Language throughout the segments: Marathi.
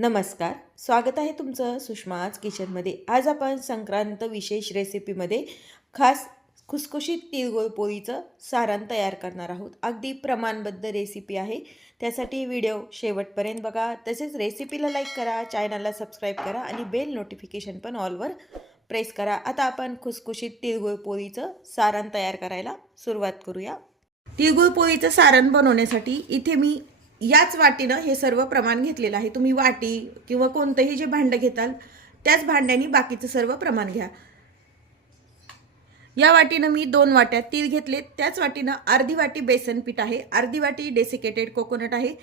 नमस्कार, स्वागत आहे तुमचं सुषमाज किचनमध्ये। आज आपण संक्रांत विशेष रेसिपीमध्ये खास खुसखुशीत तिळगुळ पोळीचं सारण तयार करणार आहोत। अगदी प्रमाणबद्ध रेसिपी आहे, त्यासाठी व्हिडिओ शेवटपर्यंत बघा। तसेच रेसिपीला लाईक करा, चॅनलला सबस्क्राईब करा आणि बेल नोटिफिकेशन पण ऑलवर प्रेस करा। आता आपण खुसखुशीत तिळगुळ पोळीचं सारण तयार करायला सुरुवात करूया। तिळगुळ पोळीचं सारण बनवण्यासाठी इथे मी याच वाटीनं हे सर्व प्रमाण घेतलेलं आहे। तुम्ही वाटी किंवा कोणतेही जे भांडं घेताल त्याच भांड्याने बाकीचं सर्व प्रमाण घ्या। या वाटीनं मी 2 वाट्या तीळ घेतले, त्याच वाटीनं अर्धी वाटी बेसन पीठ आहे, अर्धी वाटी डेसिकेटेड कोकोनट आहे,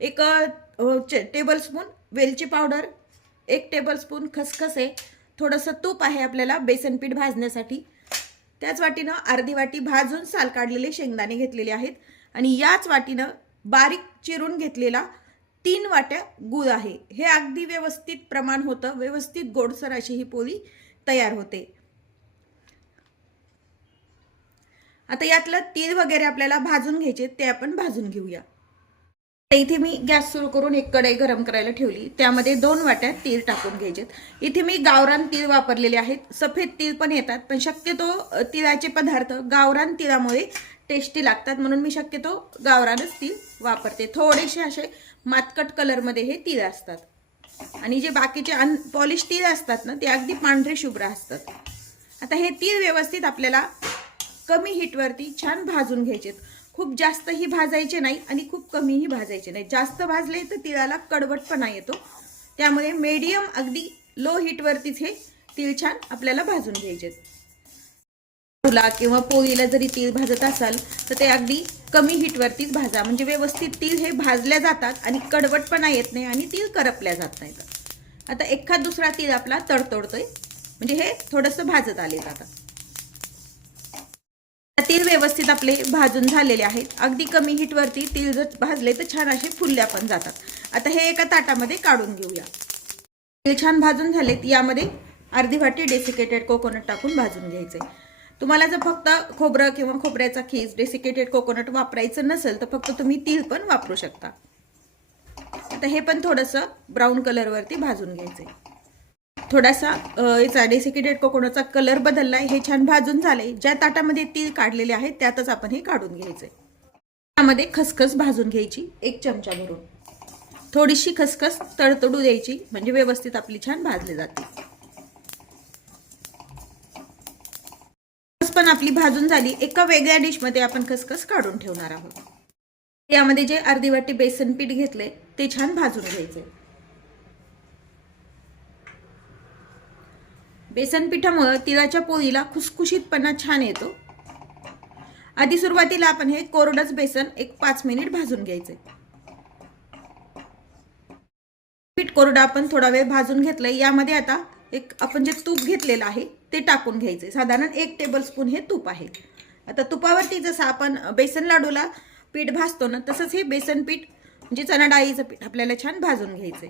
1 टेबलस्पून वेलची पावडर, 1 टेबलस्पून खसखस आहे, थोडंसं तूप आहे आपल्याला बेसन पीठ भाजण्यासाठी। त्याच वाटीनं अर्धी वाटी भाजून साल काढलेले शेंगदाणे घेतलेले आहेत आणि याच वाटीनं बारीक चिरून घेतलेला 3 वाट्या गूळ आहे। हे अगदी व्यवस्थित प्रमाण होतं, व्यवस्थित गोडसर अशी ही पोळी तयार होते। आता यातलं तीळ वगैरे आपल्याला भाजून घ्यायचे, ते आपण भाजून घेऊया। इथे मी गॅस सुरू करून एक कढई गरम करायला ठेवली, त्यामध्ये 2 वाट्या तीळ टाकून घ्यायचे। इथे मी गावरान तीळ वापरलेले आहेत, सफेद तीळ पण येतात, पण शक्यतो तिळाचे पदार्थ गावरान तिळामुळे टेस्टी लागतात, म्हणून मी शक्यतो गावरानच तीळ वापरते। थोडेसे असे मातकट कलरमध्ये हे तीळ असतात आणि जे बाकीचे अनपॉलिश तीळ असतात ना, ते अगदी पांढरे शुभ्र असतात। आता हे तीळ व्यवस्थित आपल्याला कमी हीटवरती छान भाजून घ्यायचे। खूप जास्तही भाजायचे नाही आणि खूप कमीही भाजायचे नाही। जास्त भाजले तर तिळाला कडवटपणा येतो, त्यामुळे मीडियम अगदी लो हीटवरतीच हे तीळ छान आपल्याला भाजून घ्यायचे। तुला किंवा पोळीला जरी तीळ भाजत असाल तर ते अगदी कमी हीटवरतीच भाजा, म्हणजे व्यवस्थित तीळ हे भाजल्या जातात आणि कडवटपणा येत नाही आणि तीळ करपल्या जात नाहीत। आता एखाद दुसरा तीळ आपला तडतडतोय, म्हणजे हे थोडंसं भाजत आले जातात। तीळ व्यवस्थित आपले भाजून झालेले आहेत, अगदी कमी हीटवरती तीळ जर भाजले तर छान असे फुलल्या पण जातात। आता हे एका ताटामध्ये काढून घेऊया। तीळ छान भाजून झालेत, यामध्ये अर्धी वाटी डेसिकेटेड कोकोनट टाकून भाजून घ्यायचे। तुम्हाला जर फक्त खोबरं किंवा खोबऱ्याचा खीस डेसिकेटेड कोकोनट वापरायचं नसेल तर फक्त तुम्ही तीळ पण वापरू शकता। आता हे पण थोडंसं ब्राऊन कलरवरती भाजून घ्यायचे। थोडासा याचा डेसिकेटेड कोकोनटचा कलर बदललाय, हे छान भाजून झाले। ज्या ताटामध्ये तीळ काढलेले आहेत त्यातच आपण हे काढून घ्यायचे। त्यामध्ये खसखस भाजून घ्यायची 1 चमचा भरून, थोडीशी खसखस तडतडू द्यायची, म्हणजे व्यवस्थित आपली छान भाजली जाते। पण आपली भाजून झाली, एका वेगळ्या डिश मध्ये आपण खसखस काढून ठेवणार आहोत। यामध्ये जे अर्धी वाटी बेसन पीठ घेतले ते छान भाजून घ्यायचे। बेसन पिठामुळे तिळाच्या पोळीला खुसखुशीतपणा छान येतो। आधी सुरुवातीला आपण हे कोरडच बेसन 5 मिनिट भाजून घ्यायचे। पीठ कोरडं आपण थोडा वेळ भाजून घेतलंय, यामध्ये आता आपण जे तूप घेतलेलं आहे ते टाकून घ्यायचे। साधारण 1 टेबलस्पून हे तूप आहे। आता तुपावरती जसं आपण बेसन लाडूला पीठ भाजतो ना, तसंच हे बेसन पीठ म्हणजे चणा डाळीचं पीठ आपल्याला छान भाजून घ्यायचे।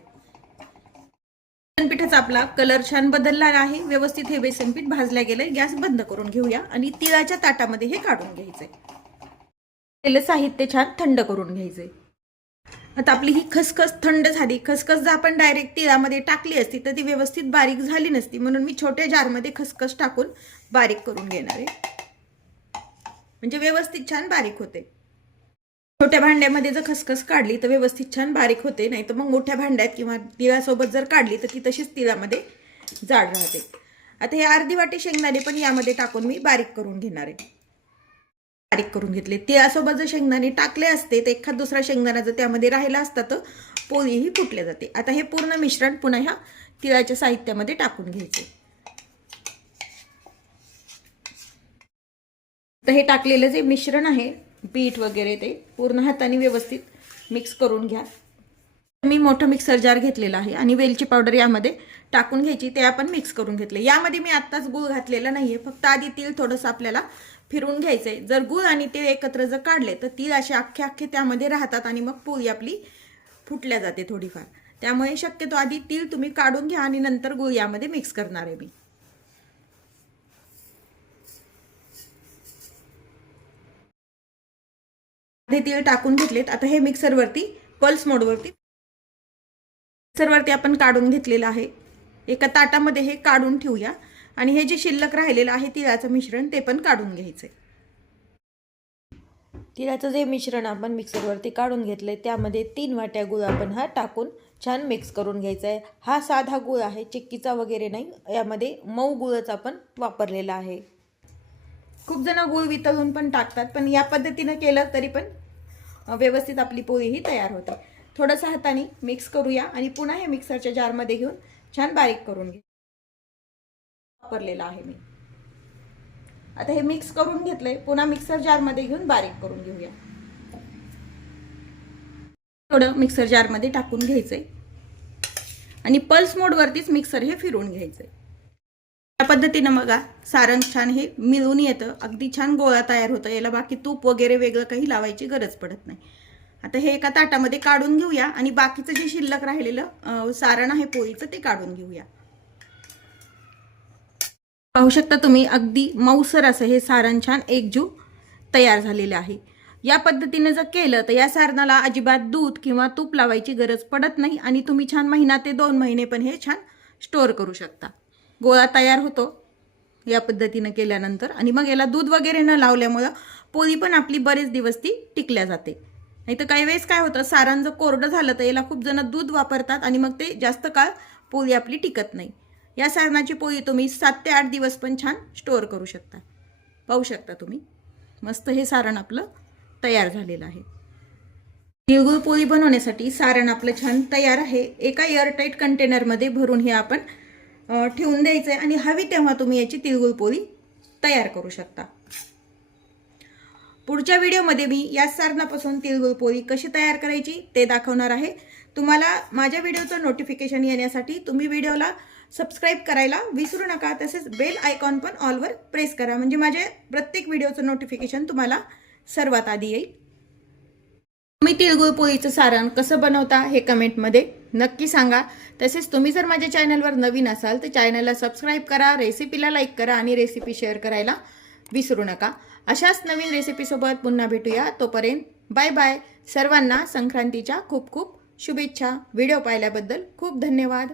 बेसन पिठाचा आपला कलर छान बदलला आहे, व्यवस्थित हे बेसन पीठ भाजल्या गेले। गॅस बंद करून घेऊया आणि तिळाच्या ताटामध्ये हे काढून घ्यायचे। तेल साहित्य छान थंड करून घ्यायचे। आता आपली ही खसखस थंड झाली। खसखस जर आपण डायरेक्ट तिळामध्ये टाकली असती तर ती व्यवस्थित बारीक झाली नसती, म्हणून मी छोट्या जारमध्ये खसखस टाकून बारीक करून घेणार आहे, म्हणजे व्यवस्थित छान बारीक होते। छोट्या भांड्यामध्ये जर खसखस काढली तर व्यवस्थित छान बारीक होते, नाही तर मग मोठ्या भांड्यात किंवा तिळासोबत जर काढली तर ती तशीच तिळामध्ये जाड राहते। आता हे अर्धी वाटी शेंगदाणे पण यामध्ये टाकून मी बारीक करून घेणार आहे। बारीक करून घेतले। तिळासोबत जर शेंगदाणे टाकले असते तर एखाद दुसरा शेंगदाणा जर त्यामध्ये राहिला असता तर पोळीही फुटल्या जाते। आता हे पूर्ण मिश्रण पुन्हा ह्या तिळाच्या साहित्यामध्ये टाकून घ्यायचे। तर हे टाकलेलं जे मिश्रण आहे पीठ वगैरे ते पूर्ण हाताने व्यवस्थित मिक्स करून घ्या। मी मोठं मिक्सर जार घेतलेला आहे आणि वेलची पावडर यामध्ये टाकून घ्यायची, ते आपण मिक्स करून घेतले। यामध्ये मी आत्ताच गूळ घातलेला नाहीये, फक्त आधी तीळ थोडंसं आपल्याला फिरवून घ्यायचंय। जर गूळ आणि तीळ एकत्र जर काढले तर तीळ असे अख्खे त्यामध्ये राहतात आणि मग पोळी आपली फुटल्या जाते थोडीफार। त्यामुळे शक्यतो आधी तीळ तुम्ही काढून घ्या आणि नंतर गूळ यामध्ये मिक्स करणार आहे मी। तीळ टाकून घेतलेत, आता हे मिक्सरवरती पल्स मोडवरती मिक्सरवरती आपण काढून घेतलेलं आहे. एका ताटामध्ये हे काढून ठेवूया आणि हे जे शिल्लक राहिलेलं आहे तिळाचं मिश्रण ते पण काढून घ्यायचंय. तिळाचं जे मिश्रण आपण मिक्सरवरती काढून घेतलंय त्यामध्ये 3 वाट्या गूळ आपण हा टाकून छान मिक्स करून घ्यायचा आहे. हा साधा गूळ आहे, चिक्कीचा वगैरे नाही, यामध्ये मऊ गूळच आपण वापरलेला आहे. खूप जण गूळ वितळून पण टाकतात, पण या पद्धतीने केलं तरी पण व्यवस्थित आपली पोळी ही तयार होते. थोडंसं हाताने मिक्स करूया आणि पुन्हा हे मिक्सरच्या जारमध्ये घेऊन छान बारीक करून घे वापरलेला आहे मी. आता हे मिक्स करून घेतलंय, पुन्हा मिक्सर जारमध्ये घेऊन बारीक करून घेऊया. थोडं मिक्सर जारमध्ये टाकून घ्यायचंय आणि पल्स मोडवरतीच मिक्सर हे फिरवून घ्यायचंय. या पद्धतीनं बघा सारण छान हे मिळून येतं, अगदी छान गोळा तयार होतं. याला बाकी तूप वगैरे वेगळं काही लावायची गरज पडत नाही. आता हे एका ताटामध्ये काढून घेऊया आणि बाकीचं जे शिल्लक राहिलेलं सारण आहे पोळीचं ते काढून घेऊया. पाहू शकता तुम्ही अगदी मऊसर असं हे सारण छान एकजीव तयार झालेलं आहे. या पद्धतीने जर केलं तर या सारणाला अजिबात दूध किंवा तूप लावायची गरज पडत नाही आणि तुम्ही छान 1 ते 2 महिने पण हे छान स्टोअर करू शकता. गोळा तयार होतो या पद्धतीने केल्यानंतर आणि मग याला दूध वगैरे न लावल्यामुळं पोळी पण आपली बरेच दिवस ती टिकल्या जाते. नाही तर काही वेळेस काय होतं, सारण जर कोरडं झालं तर याला खूप जण दूध वापरतात आणि मग ते जास्त काळ पोळी आपली टिकत नाही. या सारणाची पोळी तुम्ही 7 ते 8 दिवस पण छान स्टोअर करू शकता. पाहू शकता तुम्ही मस्त हे सारण आपलं तयार झालेलं आहे. तिळगुळ पोळी बनवण्यासाठी सारण आपलं छान तयार आहे. एका एअरटाईट कंटेनरमध्ये भरून हे आपण ठेवून द्यायचं आहे आणि हवी तेव्हा तुम्ही याची तिळगुळ पोळी तयार करू शकता. पुढच्या व्हिडिओमध्ये मी या सारणापासून तिळगुळ पोळी कशी तयार करायची ते दाखवणार आहे. तुम्हाला माझ्या व्हिडिओचं नोटिफिकेशन येण्यासाठी तुम्ही व्हिडिओला सबस्क्राईब करायला विसरू नका. तसेच बेल आयकॉन पण ऑलवर प्रेस करा, म्हणजे माझे प्रत्येक व्हिडिओचं नोटिफिकेशन तुम्हाला सर्वात आधी येईल. तुम्ही तिळगुळ पोळीचं सारण कसं बनवता हे कमेंटमध्ये नक्की सांगा. तसेच तुम्ही जर माझ्या चॅनलवर नवीन असाल तर चॅनलला सबस्क्राईब करा, रेसिपीला लाईक करा आणि रेसिपी शेअर करायला विसरू नका. अशाच नवीन रेसिपीसोबत पुन्हा भेटूया. तोपर्यंत बाय बाय. सर्वांना संक्रांतीच्या खूप खूप शुभेच्छा. व्हिडिओ पाहिल्याबद्दल खूप धन्यवाद.